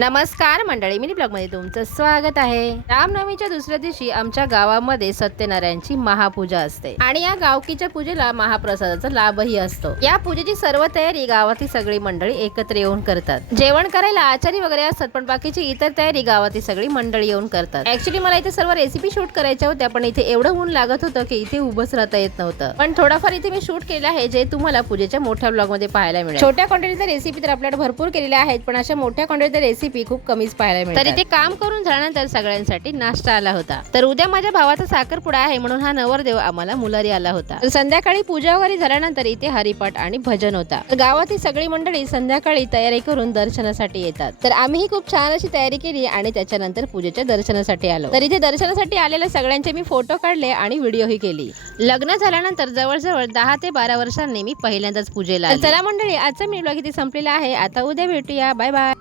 नमस्कार मंडळी, mini blog मध्ये तुमचं स्वागत आहे। रामनवमीच्या दुसऱ्या दिवशी आमच्या गावामध्ये सत्यनारायणची महापूजा असते आणि या गावकीच्या पूजेला महाप्रसादाचा लाभही असतो। या पूजेची सर्व तयारी गावातील सगळी मंडळी एकत्र येऊन करतात। जेवण करायला आचारी वगैरे असतात, पण बाकीची इतर तयारी गावातील सगळी मंडळी येऊन करतात। ऍक्च्युली मला इथे सर्व रेसिपी शूट करायच्या होत्या, पण इथे एवढं ऊन लागत होतं की इथे उभंच राहता येत नव्हतं। पण थोडाफार इथे मी शूट केलं आहे, जे तुम्हाला पूजेच्या मोठ्या ब्लॉग मध्ये पाहायला मिळेल। छोट्या क्वांटिटीच्या रेसिपी तर आपल्याकडे भरपूर केलेल्या आहेत, पण अशा मोठ्या क्वांटिटीच्या रेसिपी खूप कमीच पाहायला मिळतात। तर इथे काम करून झाल्यानंतर सगळ्यांसाठी नाश्ता आला होता। तर उद्या माझ्या भावाचा साखरपुडा आहे, म्हणून हा नवरदेव आम्हाला मुलारी आला होता। तर संध्याकाळी पूजा वगैरे झाल्यानंतर इथे हरिपाठ आणि भजन होता। तर गावातील सगळी मंडळी संध्याकाळी तयारी करून दर्शनासाठी येतात। तर आम्हीही खूप छान अशी तयारी केली आणि त्याच्यानंतर पूजेच्या दर्शनासाठी आलो। तर इथे दर्शनासाठी आलेल्या सगळ्यांचे मी फोटो काढले आणि व्हिडिओही केली। लग्न झाल्यानंतर जवळजवळ 10 ते 12 वर्षांनी मी पहिल्यांदाच पूजेला आले। चला मंडळी, आजचा मी ब्लॉग इथे संपलेला आहे। आता उद्या भेटूया, बाय बाय।